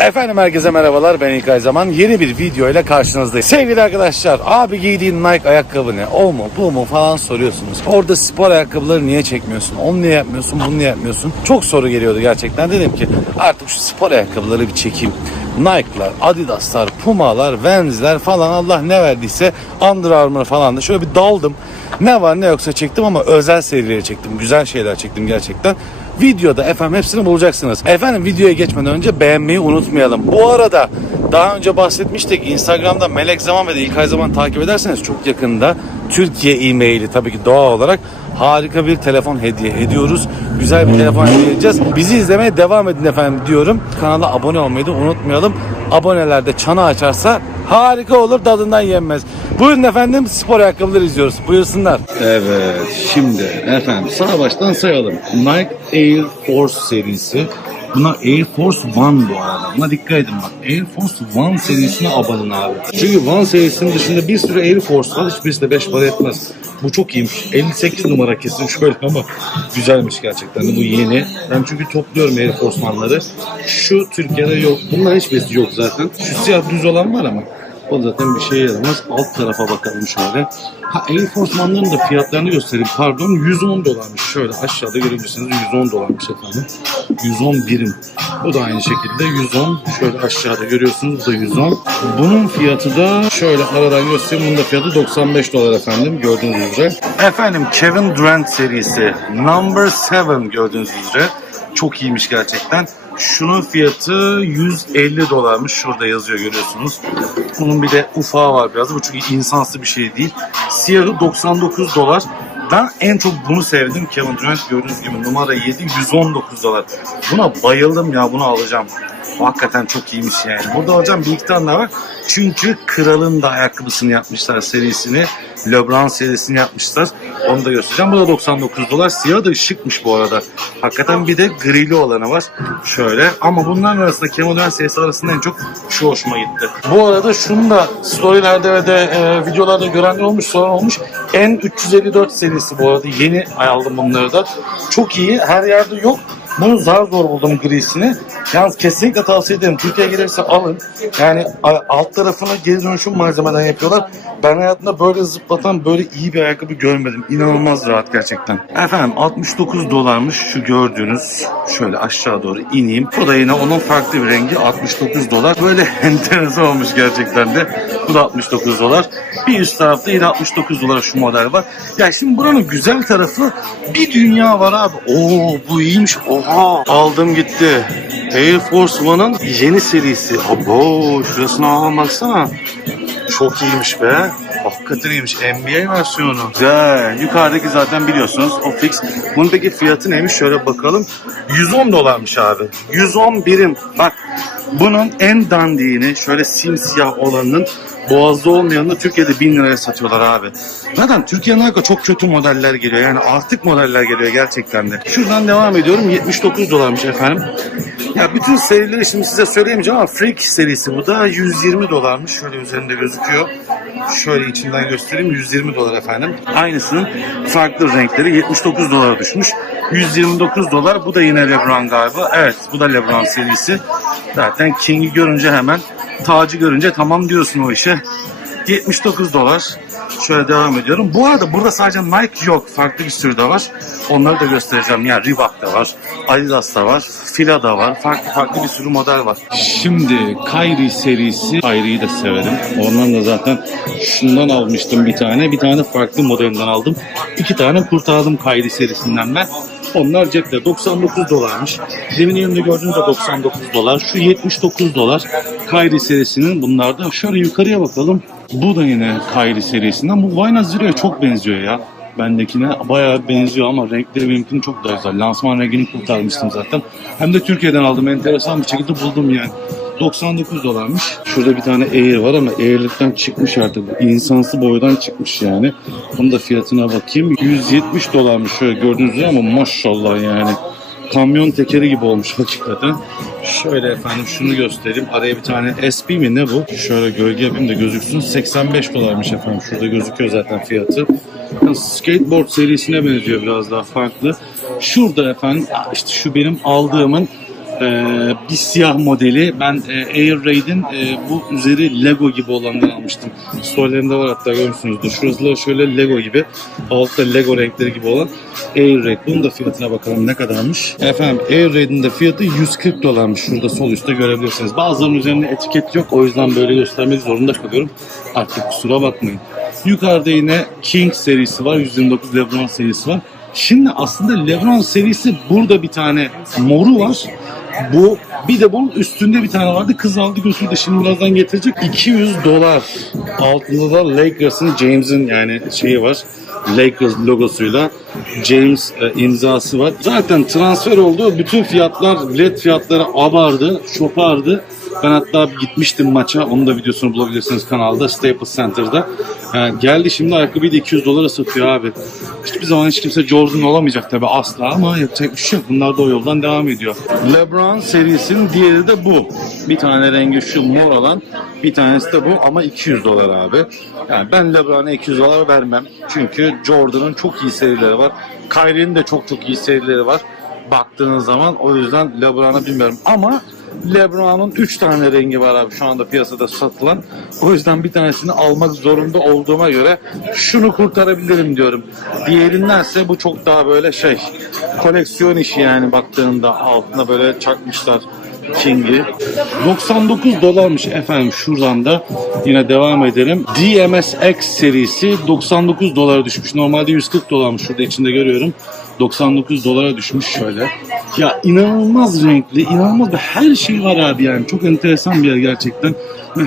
Efendim herkese merhabalar ben İlkay Zaman yeni bir video ile karşınızdayım. Sevgili arkadaşlar abi giydiğin Nike ayakkabı ne o mu bu mu falan soruyorsunuz. Orada spor ayakkabıları niye çekmiyorsun onu niye yapmıyorsun bunu niye yapmıyorsun. Çok soru geliyordu gerçekten dedim ki artık şu spor ayakkabıları bir çekeyim. Nike'lar, Adidas'lar, Puma'lar, Vans'ler falan Allah ne verdiyse Under Armour falan da şöyle bir daldım. Ne var ne yoksa çektim ama özel serileri çektim. Güzel şeyler çektim gerçekten. Videoda efendim hepsini bulacaksınız. Efendim videoya geçmeden önce beğenmeyi unutmayalım. Bu arada daha önce bahsetmiştik Instagram'da Melek Zaman ve de İlkay Zaman takip ederseniz çok yakında Türkiye e-maili tabii ki doğal olarak harika bir telefon hediye ediyoruz. Güzel bir telefon hediye edeceğiz. Bizi izlemeye devam edin efendim diyorum. Kanala abone olmayı da unutmayalım. Abonelerde çanı açarsa harika olur tadından yenmez. Buyurun efendim spor ayakkabıları izliyoruz. Buyursunlar. Evet şimdi efendim sağ baştan sayalım. Nike Air Force serisi. Buna Air Force One bu arada. Buna dikkat edin bak. Air Force One serisine abanın abi. Çünkü One serisinin dışında bir sürü Air Force var. Hiçbirisi de 5 para etmez. Bu çok iyiymiş. 58 numara kesin şöyle ama güzelmiş gerçekten bu yeni. Ben çünkü topluyorum Air Force One'ları. Şu Türkiye'de yok. Bunların hiçbirisi yok zaten. Şu siyah düz olan var ama o zaten bir şeye yaramaz. Alt tarafa bakalım şöyle. Ha One'ların da fiyatlarını göstereyim. Pardon 110 dolarmış. Şöyle aşağıda görebilirsiniz 110 dolarmış efendim. 110 birim. Bu da aynı şekilde 110. Şöyle aşağıda görüyorsunuz bu da 110. Bunun fiyatı da şöyle aradan göstereyim. Bunun da fiyatı 95 dolar efendim gördüğünüz üzere. Efendim Kevin Durant serisi Number 7 gördüğünüz üzere. Çok iyiymiş gerçekten. Şunun fiyatı 150 dolarmış. Şurada yazıyor görüyorsunuz. Bunun bir de ufağı var biraz. Bu çünkü insansı bir şey değil. Siyahı 99 dolar. Ben en çok bunu sevdim. Kevin Durant gördüğünüz gibi numara 7 119 dolar. Buna bayıldım ya bunu alacağım. Hakikaten çok iyiymiş yani. Burada hocam bir iki tane daha var. Çünkü kralın da ayakkabısını yapmışlar serisini. LeBron serisini yapmışlar. Onu da göstereceğim. Bu da 99 dolar. Siyah da şıkmış bu arada. Hakikaten bir de grili olanı var. Şöyle. Ama bunların arasında Kevin Durant serisi arasında en çok şu hoşuma gitti. Bu arada şunu da storylerde ve de e, videolarda görenler olmuş, soran olmuş. N354 serisi bu arada. Yeni aldım bunları da. Çok iyi. Her yerde yok. Bunu zar zor buldum grisini. Yalnız kesinlikle tavsiye ederim. Türkiye'ye gelirse alın. Yani alt tarafını geri dönüşüm malzemeden yapıyorlar. Ben hayatımda böyle zıplatan böyle iyi bir ayakkabı görmedim. İnanılmaz rahat gerçekten. Efendim 69 dolarmış şu gördüğünüz. Şöyle aşağı doğru ineyim. Bu da yine onun farklı bir rengi 69 dolar. Böyle enteresan olmuş gerçekten de. Bu da 69 dolar. Bir üst tarafta yine 69 dolar şu model var. Ya şimdi buranın güzel tarafı bir dünya var abi. Oo bu iyiymiş. Oha aldım gitti. Air Force One'ın yeni serisi. Abo şurasına alalım baksana. Çok iyiymiş be. Hakikaten iyiymiş. NBA versiyonu. Güzel. Yukarıdaki zaten biliyorsunuz o fix. Bunun fiyatı neymiş? Şöyle bakalım. 110 dolarmış abi. 110 birim. Bak bunun en dandiğini şöyle simsiyah olanının boğazda olmayanını Türkiye'de 1000 liraya satıyorlar abi. Zaten Türkiye'nin arka çok kötü modeller geliyor. Yani artık modeller geliyor gerçekten de. Şuradan devam ediyorum. 79 dolarmış efendim. Ya bütün serileri şimdi size söyleyemeyeceğim ama Freak serisi bu da 120 dolarmış. Şöyle üzerinde gözüküyor. Şöyle içinden göstereyim. 120 dolar efendim. Aynısının farklı renkleri 79 dolara düşmüş. 129 dolar. Bu da yine Lebron galiba. Evet bu da Lebron serisi. Zaten King'i görünce hemen tacı görünce tamam diyorsun o işe. 79 dolar. Şöyle devam ediyorum. Bu arada burada sadece Nike yok. Farklı bir sürü de var. Onları da göstereceğim. Yani Reebok da var. Adidas da var. Fila da var. Farklı farklı bir sürü model var. Şimdi Kyrie serisi. Kyrie'yi de severim. Ondan da zaten şundan almıştım bir tane. Bir tane farklı modelinden aldım. İki tane kurtardım Kyrie serisinden ben. Onlar cepte 99 dolarmış. Demin yanında gördüğünüz de 99 dolar. Şu 79 dolar. Kyrie serisinin bunlarda. Şöyle yukarıya bakalım. Bu da yine Kyrie serisinden. Bu Vayna Zero'ya çok benziyor ya. Bendekine bayağı benziyor ama renkleri benimkinin çok daha güzel. Lansman rengini kurtarmıştım zaten. Hem de Türkiye'den aldım. Enteresan bir şekilde buldum yani. 99 dolarmış. Şurada bir tane Air var ama Air'likten çıkmış artık. İnsansı boydan çıkmış yani. Bunun da fiyatına bakayım. 170 dolarmış şöyle gördüğünüz gibi ama maşallah yani. Kamyon tekeri gibi olmuş hakikaten. Şöyle efendim şunu göstereyim. Araya bir tane SP mi ne bu? Şöyle gölge yapayım da gözüksün. 85 dolarmış efendim. Şurada gözüküyor zaten fiyatı. Skateboard serisine benziyor biraz daha farklı. Şurada efendim işte şu benim aldığımın Ee, bir siyah modeli. Ben e, Air Raid'in e, bu üzeri Lego gibi olandan almıştım. Storylerinde var hatta görmüşsünüzdür. Şurası şöyle Lego gibi. Altta Lego renkleri gibi olan Air Raid. Bunun da fiyatına bakalım ne kadarmış. Efendim Air Raid'in de fiyatı 140 dolarmış. Şurada sol üstte görebilirsiniz. Bazılarının üzerinde etiket yok. O yüzden böyle göstermek zorunda kalıyorum. Artık kusura bakmayın. Yukarıda yine King serisi var. 129 LeBron serisi var. Şimdi aslında LeBron serisi burada bir tane moru var. Bu bir de bunun üstünde bir tane vardı. Kız aldı götürdü. Şimdi birazdan getirecek. 200 dolar. Altında da Lakers'ın James'in yani şeyi var. Lakers logosuyla James e, imzası var. Zaten transfer oldu. Bütün fiyatlar, bilet fiyatları abardı, şopardı. Ben hatta gitmiştim maça. Onun da videosunu bulabilirsiniz kanalda. Staples Center'da. Yani geldi şimdi ayakkabıyı da 200 dolara satıyor abi. Hiçbir zaman hiç kimse Jordan olamayacak tabi asla ama yapacak bir şey yok. Bunlar da o yoldan devam ediyor. LeBron serisinin diğeri de bu. Bir tane rengi şu mor olan. Bir tanesi de bu ama 200 dolar abi. Yani ben LeBron'a 200 dolar vermem. Çünkü Jordan'ın çok iyi serileri var. Kyrie'nin de çok çok iyi serileri var. Baktığınız zaman o yüzden LeBron'a bilmiyorum ama LeBron'un 3 tane rengi var abi şu anda piyasada satılan. O yüzden bir tanesini almak zorunda olduğuma göre şunu kurtarabilirim diyorum. Diğerindense bu çok daha böyle şey koleksiyon işi yani baktığında altına böyle çakmışlar King'i. 99 dolarmış efendim şuradan da yine devam edelim. DMSX serisi 99 dolara düşmüş. Normalde 140 dolarmış şurada içinde görüyorum. 99 dolara düşmüş şöyle. Ya inanılmaz renkli, inanılmaz bir her şey var abi yani. Çok enteresan bir yer gerçekten.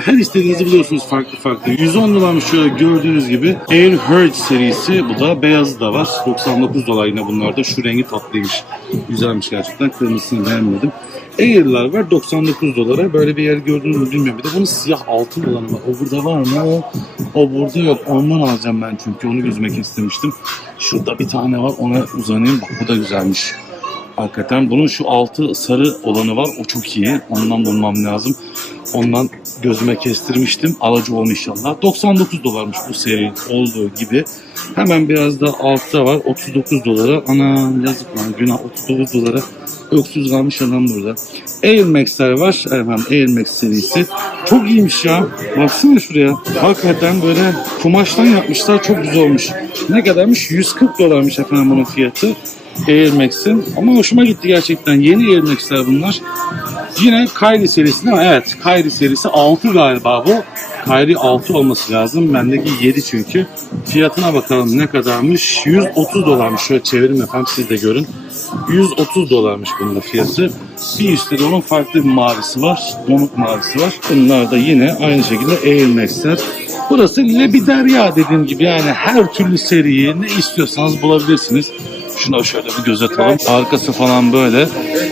Her istediğinizi buluyorsunuz farklı farklı. 110 dolarmış şöyle gördüğünüz gibi. Air Herd serisi bu da beyazı da var. 99 dolar yine bunlarda. Şu rengi tatlıymış. Güzelmiş gerçekten. Kırmızısını beğenmedim. Air'lar var 99 dolara. Böyle bir yer gördünüz mü bilmiyorum. Bir de bunun siyah altın olanı var. O burada var mı? O, o burada yok. Ondan alacağım ben çünkü. Onu gözüme kestirmiştim. Şurada bir tane var. Ona uzanayım. Bak bu da güzelmiş. Hakikaten bunun şu altı sarı olanı var. O çok iyi. Ondan bulmam lazım. Ondan gözüme kestirmiştim. Alıcı olmuş inşallah. 99 dolarmış bu seri olduğu gibi. Hemen biraz da altta var. 39 dolara. Ana yazık lan günah 39 dolara. Öksüz kalmış adam burada. Air Max'ler var. Efendim Air Max serisi. Çok iyiymiş ya. Baksana şuraya. Hakikaten böyle kumaştan yapmışlar. Çok güzel olmuş. Ne kadarmış? 140 dolarmış efendim bunun fiyatı. Air Max'in. Ama hoşuma gitti gerçekten. Yeni Air Max'ler bunlar. Yine Kyrie serisi değil mi? Evet. Kyrie serisi 6 galiba bu. Kyrie 6 olması lazım. Bendeki 7 çünkü. Fiyatına bakalım ne kadarmış. 130 dolarmış. Şöyle çevirim yapayım siz de görün. 130 dolarmış bunun da fiyatı. Bir üstte de onun farklı bir mavisi var. Donuk mavisi var. Bunlar da yine aynı şekilde Air Max'ler. Burası Lebiderya dediğim gibi yani her türlü seriyi ne istiyorsanız bulabilirsiniz. Şuna şöyle bir göz atalım. Arkası falan böyle.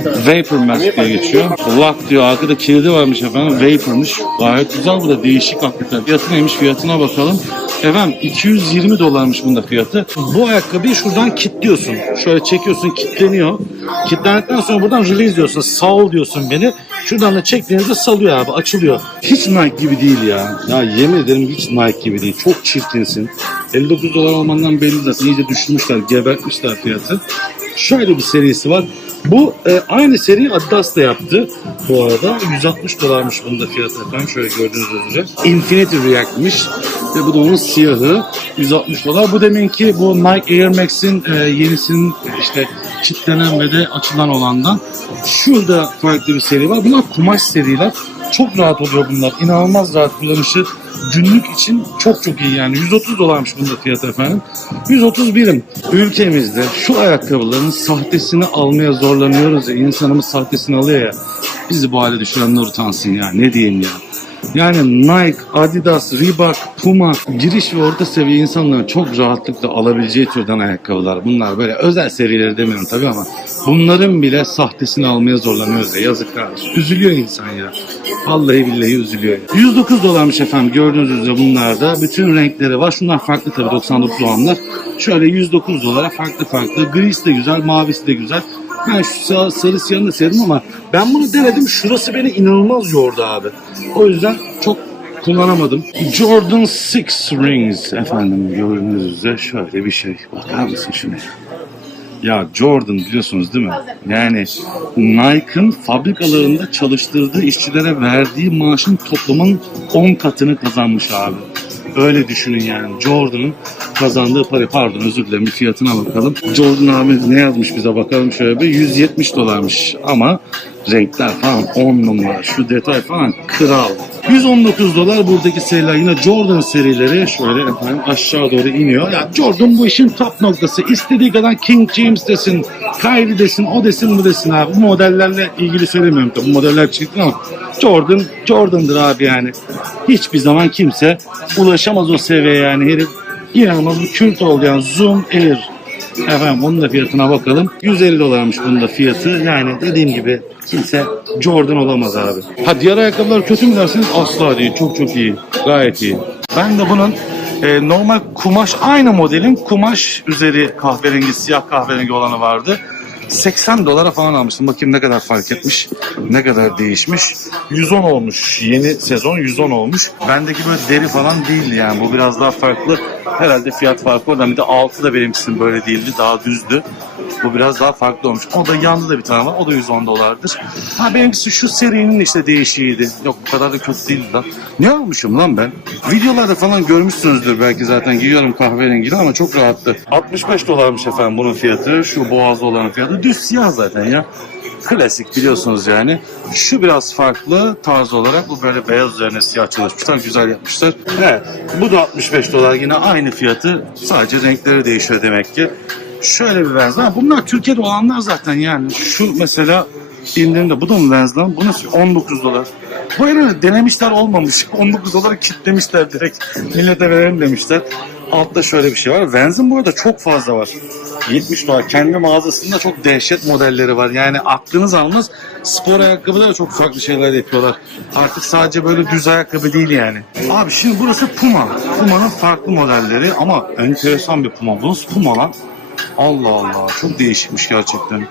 Vapor Mask diye geçiyor. Lock diyor. Arkada kilidi varmış efendim. Vapor'mış. Gayet güzel bu da değişik hakikaten. Fiyatı neymiş fiyatına bakalım. Efendim 220 dolarmış bunda fiyatı. Bu ayakkabıyı şuradan kilitliyorsun. Şöyle çekiyorsun kilitleniyor. Kilitlendikten sonra buradan release diyorsun. Sal diyorsun beni. Şuradan da çektiğinizde salıyor abi açılıyor. Hiç Nike gibi değil ya. Ya yemin ederim hiç Nike gibi değil. Çok çirkinsin. 59 dolar olmandan belli zaten. İyice düşürmüşler, gebertmişler fiyatı. Şöyle bir serisi var. Bu e, aynı seriyi Adidas da yaptı bu arada. 160 dolarmış bunun da fiyatı efendim. Şöyle gördüğünüz üzere. Infinity React'miş. Ve bu da onun siyahı. 160 dolar. Bu deminki bu Nike Air Max'in e, yenisinin işte kilitlenen ve de açılan olandan. Şurada farklı bir seri var. Bunlar kumaş seriler. Çok rahat oluyor bunlar. İnanılmaz rahat kullanışı. Günlük için çok çok iyi yani. 130 dolarmış bunda fiyatı efendim. 130 birim. Ülkemizde şu ayakkabıların sahtesini almaya zorlanıyoruz ya. İnsanımız sahtesini alıyor ya. Bizi bu hale düşürenler utansın ya. Ne diyeyim ya. Yani Nike, Adidas, Reebok, Puma giriş ve orta seviye insanların çok rahatlıkla alabileceği türden ayakkabılar. Bunlar böyle özel serileri demiyorum tabii ama bunların bile sahtesini almaya zorlanıyoruz ya. Yazık kardeşim. Üzülüyor insan ya. Vallahi billahi üzülüyor. ya. 109 dolarmış efendim gördüğünüz üzere bunlarda. Bütün renkleri var. Şunlar farklı tabii 99 olanlar. Şöyle 109 dolara farklı farklı. Grisi de güzel, mavisi de güzel. Ben şu sağ, sarı siyahını sevdim ama ben bunu denedim. Şurası beni inanılmaz yordu abi. O yüzden çok kullanamadım. Jordan 6 Rings efendim gördüğünüz üzere şöyle bir şey. Bakar mısın şuna? Ya Jordan biliyorsunuz değil mi? Yani Nike'ın fabrikalarında çalıştırdığı işçilere verdiği maaşın toplamın 10 katını kazanmış abi. Öyle düşünün yani. Jordan'ın kazandığı para pardon özür dilerim fiyatına bakalım. Jordan abi ne yazmış bize bakalım şöyle bir 170 dolarmış ama renkler falan 10 numara şu detay falan kral. 119 dolar buradaki seriler yine Jordan serileri şöyle efendim aşağı doğru iniyor. Ya Jordan bu işin top noktası. İstediği kadar King James desin, Kyrie desin, o desin bu desin abi. Bu modellerle ilgili söylemiyorum tabii. Bu modeller çıktı ama Jordan, Jordan'dır abi yani. Hiçbir zaman kimse ulaşamaz o seviyeye yani. Herif inanılmaz bir kült oldu yani. Zoom Air. Efendim onun da fiyatına bakalım. 150 dolarmış bunun da fiyatı. Yani dediğim gibi kimse Jordan olamaz abi. Ha diğer ayakkabılar kötü mü derseniz asla değil. Çok çok iyi. Gayet iyi. Ben de bunun e, normal kumaş aynı modelin kumaş üzeri kahverengi siyah kahverengi olanı vardı. 80 dolara falan almıştım. Bakayım ne kadar fark etmiş. Ne kadar değişmiş. 110 olmuş. Yeni sezon 110 olmuş. Bendeki böyle deri falan değildi yani. Bu biraz daha farklı. Herhalde fiyat farkı oradan. Bir de altı da benimkisinin böyle değildi. Daha düzdü. Bu biraz daha farklı olmuş. O da yanında da bir tane var. O da 110 dolardır. Ha benimkisi şu serinin işte değişiğiydi. Yok bu kadar da kötü değildi lan. Ne almışım lan ben? Videolarda falan görmüşsünüzdür belki zaten. Giyiyorum kahverengili ama çok rahattı. 65 dolarmış efendim bunun fiyatı. Şu boğazlı olanın fiyatı. Düz siyah zaten ya. Klasik biliyorsunuz yani. Şu biraz farklı tarz olarak. Bu böyle beyaz üzerine siyah çalışmışlar. Güzel yapmışlar. Evet. Bu da 65 dolar yine aynı fiyatı. Sadece renkleri değişiyor demek ki. Şöyle bir. Ha, bunlar Türkiye'de olanlar zaten yani. Şu mesela indirimde. Bu da mı Vans lan? Bu nasıl? 19 dolar. Bu herhalde denemişler olmamış. 19 doları kitlemişler direkt. Millete verelim demişler. Altta şöyle bir şey var. Vans'ın bu arada çok fazla var. 70 dolar. Kendi mağazasında çok dehşet modelleri var. Yani aklınız almaz. Spor ayakkabıda da çok farklı şeyler yapıyorlar. Artık sadece böyle düz ayakkabı değil yani. Abi şimdi burası Puma. Puma'nın farklı modelleri ama enteresan bir Puma. Bu nasıl Puma lan? Allah Allah. Çok değişikmiş gerçekten.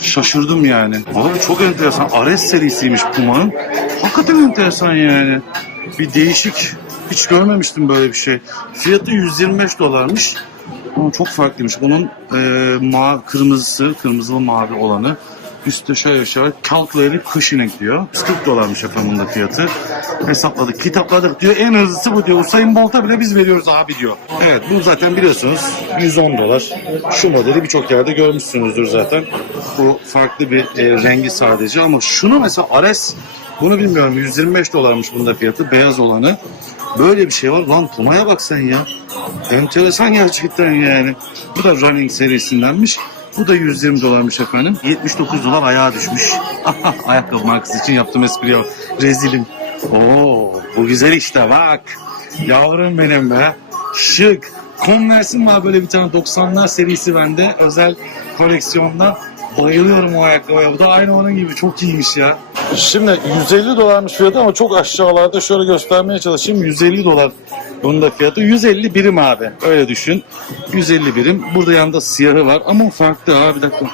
Şaşırdım yani. Abi çok enteresan. Ares serisiymiş Puma'nın. Hakikaten enteresan yani. Bir değişik. Hiç görmemiştim böyle bir şey. Fiyatı 125 dolarmış. Ama çok farklıymış. Bunun e, ma kırmızısı, kırmızılı mavi olanı. Üstte şöyle şöyle calculated cushioning diyor. 40 dolarmış efendim bunun fiyatı. Hesapladık, kitapladık diyor. En hızlısı bu diyor. Usain Bolt'a bile biz veriyoruz abi diyor. Evet bu zaten biliyorsunuz 110 dolar. Şu modeli birçok yerde görmüşsünüzdür zaten. Bu farklı bir e, rengi sadece ama şunu mesela Ares bunu bilmiyorum 125 dolarmış bunda fiyatı beyaz olanı. Böyle bir şey var lan Puma'ya bak sen ya. Enteresan gerçekten yani. Bu da Running serisindenmiş. Bu da 120 dolarmış efendim. 79 dolar ayağa düşmüş. Ayakkabı markası için yaptığım espri yok. Rezilim. Oo, bu güzel işte bak. Yavrum benim be. Şık. Converse'im var böyle bir tane 90'lar serisi bende. Özel koleksiyonda. Bayılıyorum o ayakkabıya. Bu da aynı onun gibi. Çok iyiymiş ya. Şimdi 150 dolarmış fiyatı ama çok aşağılarda şöyle göstermeye çalışayım. 150 dolar bunun da fiyatı. 150 birim abi. Öyle düşün. 150 birim. Burada yanında siyahı var ama farklı abi. Bir dakika.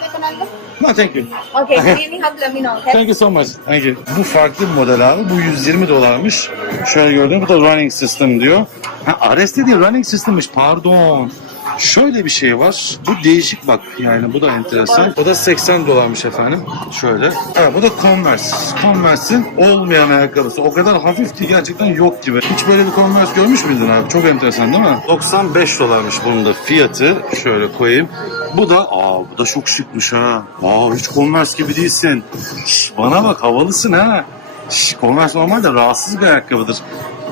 No, thank you. Okay, if you help, let me know, okay? Thank you so much. Thank you. Bu farklı bir model abi. Bu 120 dolarmış. Şöyle gördüğünüz bu da running system diyor. Ha Ares değil running system'miş. Pardon. Şöyle bir şey var. Bu değişik bak. Yani bu da enteresan. O da 80 dolarmış efendim. Şöyle. Ha, bu da Converse. Converse'in olmayan ayakkabısı. O kadar hafif ki gerçekten yok gibi. Hiç böyle bir Converse görmüş müydün abi? Çok enteresan değil mi? 95 dolarmış bunun da fiyatı. Şöyle koyayım. Bu da aa bu da çok şıkmış ha. Aa hiç Converse gibi değilsin. Şş, bana bak havalısın ha. Şş, Converse normalde rahatsız bir ayakkabıdır.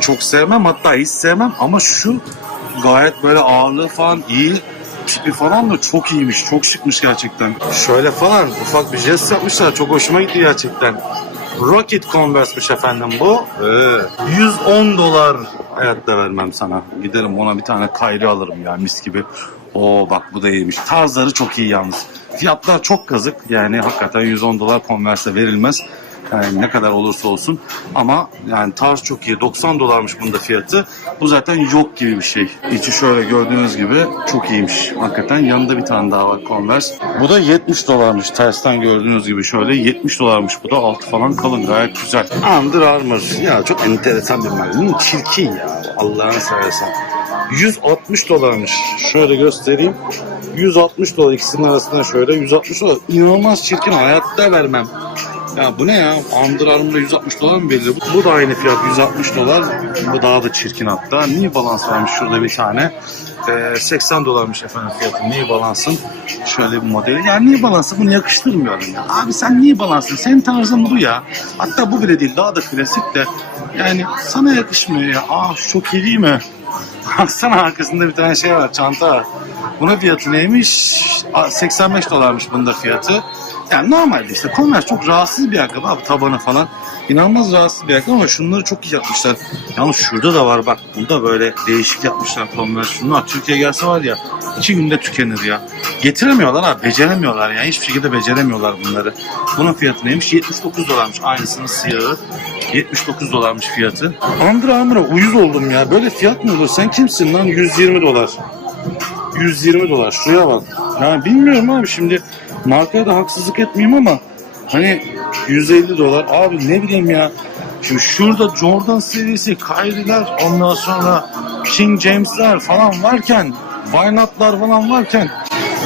Çok sevmem hatta hiç sevmem ama şu gayet böyle ağırlığı falan iyi. Tipi falan da çok iyiymiş. Çok şıkmış gerçekten. Şöyle falan ufak bir jest yapmışlar. Çok hoşuma gitti gerçekten. Rocket Converse'miş efendim bu. Ee, 110 dolar. Hayatta vermem sana. Giderim ona bir tane kayri alırım ya mis gibi. Oo bak bu da iyiymiş. Tarzları çok iyi yalnız. Fiyatlar çok kazık. Yani hakikaten 110 dolar Converse'e verilmez. Yani ne kadar olursa olsun. Ama yani tarz çok iyi. 90 dolarmış bunda fiyatı. Bu zaten yok gibi bir şey. İçi şöyle gördüğünüz gibi çok iyiymiş. Hakikaten yanında bir tane daha var Converse. Bu da 70 dolarmış. Tersten gördüğünüz gibi şöyle 70 dolarmış. Bu da altı falan kalın. Gayet güzel. Under Armour. Ya çok enteresan bir marka. Hmm, Çirkin ya. Allah'ını seversen. 160 dolarmış. Şöyle göstereyim. 160 dolar ikisinin arasında şöyle 160 dolar. İnanılmaz çirkin hayatta vermem. Ya bu ne ya? Under Armour'da 160 dolar mı belli? Bu, bu da aynı fiyat 160 dolar. Bu daha da çirkin hatta. New Balance varmış şurada bir tane. Ee, 80 dolarmış efendim fiyatı New Balance'ın şöyle bir modeli. Yani New Balance'a bunu yakıştırmıyorum ya. Abi sen New Balance'ın senin tarzın bu ya. Hatta bu bile değil daha da klasik de. Yani sana yakışmıyor ya. Aa şu çok değil mi? Baksana arkasında bir tane şey var çanta. Buna fiyatı neymiş? Aa, 85 dolarmış bunda fiyatı. Yani normalde işte Converse çok rahatsız bir ayakkabı abi tabanı falan. İnanılmaz rahatsız bir ayakkabı ama şunları çok iyi yapmışlar. Yalnız şurada da var bak burada böyle değişik yapmışlar Converse. Şunlar Türkiye'ye gelse var ya iki günde tükenir ya. Getiremiyorlar abi beceremiyorlar ya. Hiçbir şekilde beceremiyorlar bunları. Bunun fiyatı neymiş? 79 dolarmış aynısının siyahı. 79 dolarmış fiyatı. Under Armour'a uyuz oldum ya. Böyle fiyat mı olur? Sen kimsin lan? 120 dolar. 120 dolar. Şuraya bak. Yani bilmiyorum abi şimdi markaya da haksızlık etmeyeyim ama hani 150 dolar abi ne bileyim ya. Şimdi şurada Jordan serisi, Kyrie'ler ondan sonra King James'ler falan varken Wynot'lar falan varken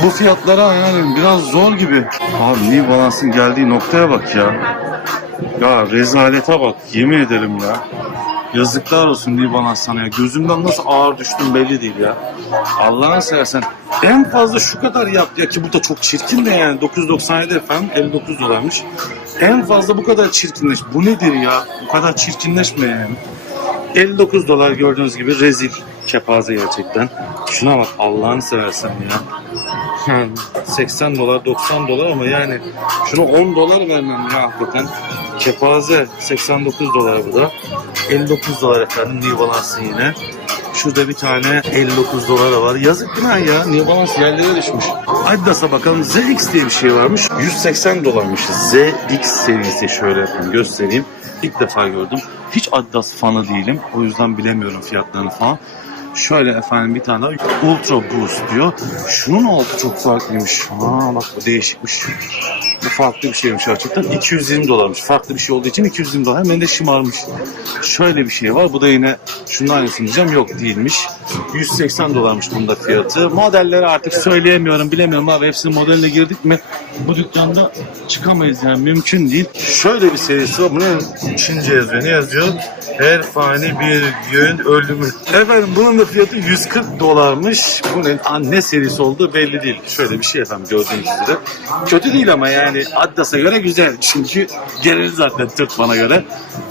bu fiyatlara yani biraz zor gibi. Abi New Balance'ın geldiği noktaya bak ya. Ya rezalete bak yemin ederim ya. Yazıklar olsun New Balance sana ya. Gözümden nasıl ağır düştüm belli değil ya. Allah'ını seversen en fazla şu kadar yap ya ki bu da çok çirkin de yani 997 efendim 59 dolarmış. En fazla bu kadar çirkinleş. Bu nedir ya? Bu kadar çirkinleşme yani. 59 dolar gördüğünüz gibi rezil kepaze gerçekten. Şuna bak Allah'ını seversen ya. 80 dolar 90 dolar ama yani şunu 10 dolar vermem ya hakikaten. Kepaze 89 dolar bu da. 59 dolar efendim New Balance'ın yine. Şurada bir tane 59 dolara var. Yazık günah ya. New Balance yerlere düşmüş. Adidas'a bakalım. ZX diye bir şey varmış. 180 dolarmış. ZX serisi şöyle göstereyim. İlk defa gördüm. Hiç Adidas fanı değilim. O yüzden bilemiyorum fiyatlarını falan. Şöyle efendim bir tane daha Ultra Boost diyor. Şunun altı çok farklıymış. Aa bak bu değişikmiş. Bu farklı bir şeymiş gerçekten. 220 dolarmış. Farklı bir şey olduğu için 220 dolar. Hemen de şımarmış. Şöyle bir şey var. Bu da yine şunun aynısını diyeceğim. Yok değilmiş. 180 dolarmış bunda fiyatı. Modelleri artık söyleyemiyorum, bilemiyorum abi. Hepsinin modeline girdik mi bu dükkanda çıkamayız yani mümkün değil. Şöyle bir serisi var. Bu ne? Çince yazıyor. Ne yazıyor? Her fani bir gün ölümü. Efendim bunun da fiyatı 140 dolarmış. Bu ne? Serisi olduğu belli değil. Şöyle bir şey efendim gördüğünüz üzere. Kötü değil ama yani Adidas'a göre güzel. Çünkü geneli zaten Türk bana göre.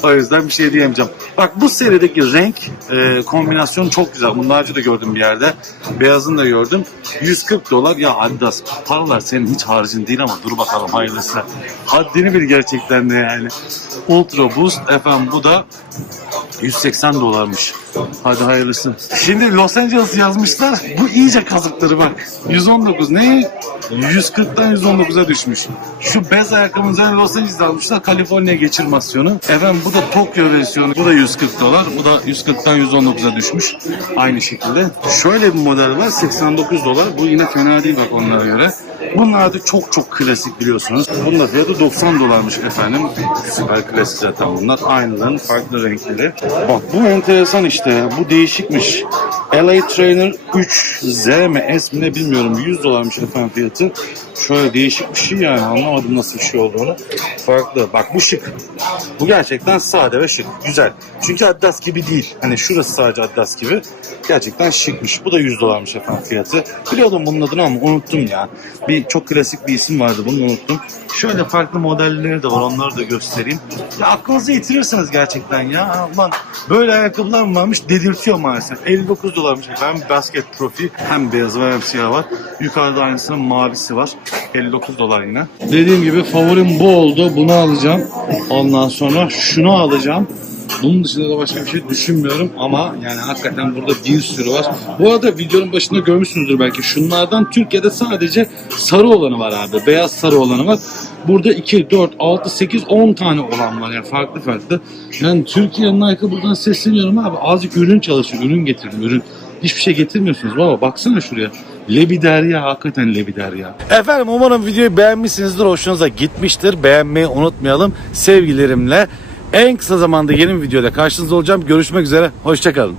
O yüzden bir şey diyemeyeceğim. Bak bu serideki renk e, kombinasyon çok güzel. Bunu daha önce de gördüm bir yerde. Beyazını da gördüm. 140 dolar. Ya Adidas paralar senin hiç harcın değil ama dur bakalım hayırlısı. Haddini bil gerçekten de yani. Ultra Boost efendim bu da 180 dolarmış. Hadi hayırlısı. Şimdi Los Angeles yazmışlar. Bu iyice kazıkları bak. 119 ne? 140'dan 119'a düşmüş. Şu bez ayakkabının üzerine Los Angeles almışlar. Kaliforniya geçirmasyonu. Efendim bu da Tokyo versiyonu. Bu da 140 dolar. Bu da 140'dan 119'a düşmüş. Aynı şekilde. Şöyle bir model var. 89 dolar. Bu yine fena değil bak onlara göre. Bunlar da çok çok klasik biliyorsunuz. Bunun da fiyatı 90 dolarmış efendim. Süper klasik zaten bunlar. Aynıların farklı renkleri. Bak bu enteresan işte. Bu değişikmiş. LA Trainer 3Z mi S mi ne bilmiyorum. 100 dolarmış efendim fiyatı. Şöyle değişik bir şey yani. Anlamadım nasıl bir şey olduğunu. Farklı. Bak bu şık. Bu gerçekten sade ve şık. Güzel. Çünkü Adidas gibi değil. Hani şurası sadece Adidas gibi. Gerçekten şıkmış. Bu da 100 dolarmış efendim fiyatı. Biliyordum bunun adını ama unuttum ya. Bir çok klasik bir isim vardı bunu unuttum. Şöyle farklı modelleri de var onları da göstereyim. Ya aklınıza yitirirsiniz gerçekten ya. Ulan böyle ayakkabılar mı varmış dedirtiyor maalesef. 59 dolarmış efendim basket profi. Hem beyazı var hem siyah var. Yukarıda aynısının mavisi var. 59 dolar yine. Dediğim gibi favorim bu oldu. Bunu alacağım. Ondan sonra şunu alacağım. Bunun dışında da başka bir şey düşünmüyorum ama yani hakikaten burada bir sürü var. Bu arada videonun başında görmüşsünüzdür belki. Şunlardan Türkiye'de sadece sarı olanı var abi. Beyaz sarı olanı var. Burada 2, 4, 6, 8, 10 tane olan var yani farklı farklı. Yani Türkiye'nin Nike'a buradan sesleniyorum abi. Azıcık ürün çalışın, ürün getirin, ürün. Hiçbir şey getirmiyorsunuz baba. Baksana şuraya. Lebi derya hakikaten lebi derya. Efendim umarım videoyu beğenmişsinizdir, hoşunuza gitmiştir. Beğenmeyi unutmayalım. Sevgilerimle en kısa zamanda yeni bir videoyla karşınızda olacağım. Görüşmek üzere, hoşçakalın.